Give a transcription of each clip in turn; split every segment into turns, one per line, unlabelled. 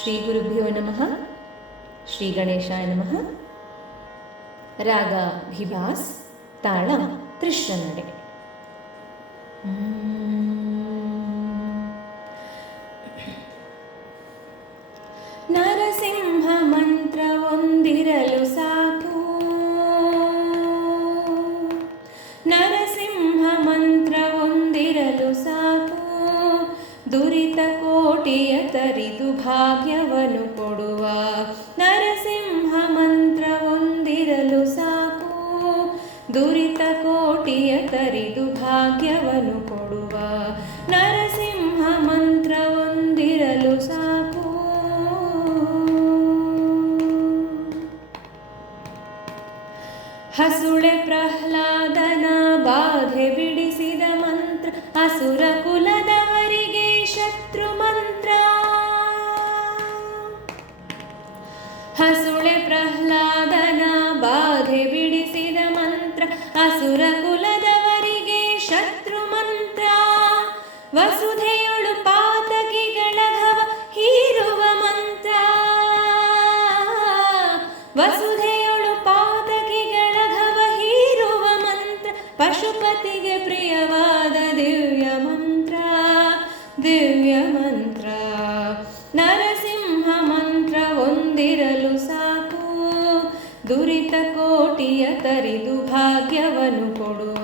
ശ്രീ ഗുരുഭ്യോ നമ ശ്രീ ഗണേശായ നമ. രാഗ ഭിവാസ് താളം തൃഷ്ണനട. ಕೋಟಿಯ ತರಿದು ಭಾಗ್ಯವನ್ನು ಕೊಡುವ ನರಸಿಂಹ ಮಂತ್ರ ಒಂದಿರಲು ಸಾಕು. ದುರಿತ ಕೋಟಿಯ ತರಿದು ಭಾಗ್ಯವನ್ನು ಕೊಡುವ ನರಸಿಂಹ ಮಂತ್ರ ಒಂದಿರಲು ಸಾಕು. ಹಸುಳೆ ಪ್ರಹ್ಲಾದನ ಬಾಧೆ ಬಿಡಿಸಿದ ಮಂತ್ರ ಅಸುರ ಕುಲದವರಿಗೆ ಹಸುಳೆ ಪ್ರಹ್ಲಾದನ ಬಾಧೆ ಬಿಡಿಸಿದ ಮಂತ್ರ, ಅಸುರ ಕುಲದವರಿಗೆ ಶತ್ರು ಮಂತ್ರ. ವಸುಧೆಯೊಳು ಪಾತಕಿಗಳ ಘವ ಹೀರುವ ಮಂತ್ರ. ವಸುಧೆಯೊಳು ಪಾತಕಿಗಳ ಘವ ಹೀರುವ ಮಂತ್ರ, ಪಶುಪತಿಗೆ ಪ್ರಿಯವಾದ ದಿವ್ಯ ಮಂತ್ರ ದಿವ್ಯ ಮಂತ್ರ. ಕೋಟಿಯ ತರಿದು ಭಾಗ್ಯವನ್ನು ಕೊಡುವ.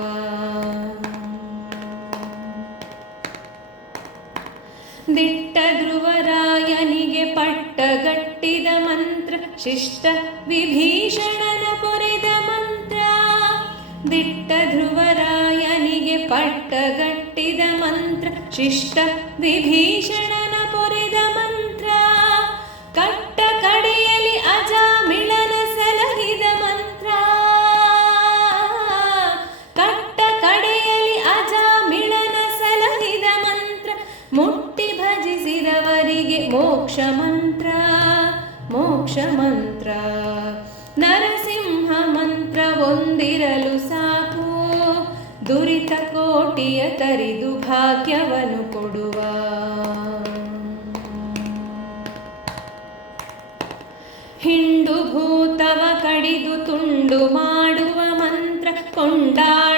ದಿಟ್ಟ ಧ್ರುವರಾಯನಿಗೆ ಪಟ್ಟಗಟ್ಟಿದ ಮಂತ್ರ, ಶಿಷ್ಟ ವಿಭೀಷಣನ ಪೊರೆದ ಮಂತ್ರ. ದಿಟ್ಟ ಧ್ರುವರಾಯನಿಗೆ ಪಟ್ಟಗಟ್ಟಿದ ಮಂತ್ರ, ಶಿಷ್ಟ ವಿಭೀಷಣನ ಮುಟ್ಟಿ ಭಜಿಸಿದವರಿಗೆ ಮೋಕ್ಷ ಮಂತ್ರ ಮೋಕ್ಷ ಮಂತ್ರ. ನರಸಿಂಹ ಮಂತ್ರ ಒಂದಿರಲು ಸಾಕು, ದುರಿತ ಕೋಟಿಯ ತರಿದು ಭಾಗ್ಯವನ್ನು ಕೊಡುವ. ಹಿಂಡು ಭೂತವ ಕಡಿದು ತುಂಡು ಮಾಡುವ ಮಂತ್ರ, ಕೊಂಡಾಡೋ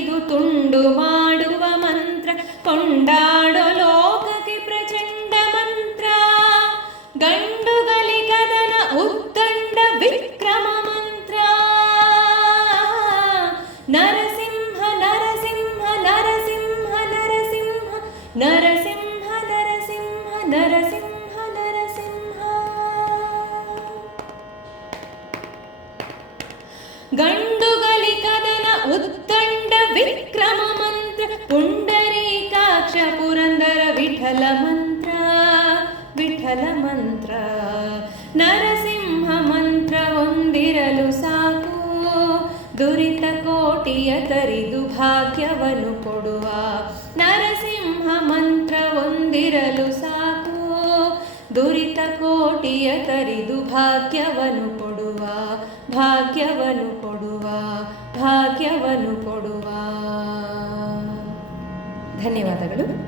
ಇದು ತುಂಡು ಮಾಡುವ ಮಂತ್ರ ಕೊಂಡಾಡೋ ಲೋಕಕ್ಕೆ ಪ್ರಚಂಡ ಮಂತ್ರ ಗಂಡುಗಳಿಗದನ ಉದ್ದಂಡ ವಿಕ್ರಮ ಮಂತ್ರ ನರಸಿಂಹ ನರಸಿಂಹ ನರಸಿಂಹ ನರಸಿಂಹ ನರಸಿಂಹ ನರಸಿಂಹ ನರಸಿಂಹ ಪುಂಡರೀಕಾಕ್ಷ ಪುರಂದರ ವಿಠಲ ಮಂತ್ರ ವಿಠಲ ಮಂತ್ರ ನರಸಿಂಹ ಮಂತ್ರ ಒಂದಿರಲು ಸಾಕು ದುರಿತ ಕೋಟಿಯ ತರಿದು ಭಾಗ್ಯವನ್ನು ಕೊಡುವ ನರಸಿಂಹ ಮಂತ್ರ ಒಂದಿರಲು ಸಾಕು ದುರಿತ ಕೋಟಿಯ ತರಿದು ಭಾಗ್ಯವನ್ನು ಕೊಡುವ ಭಾಗ್ಯವನ್ನು ಕೊಡುವ ಭಾಗ್ಯವನ್ನು ಕೊಡುವ ಧನ್ಯವಾದಗಳು.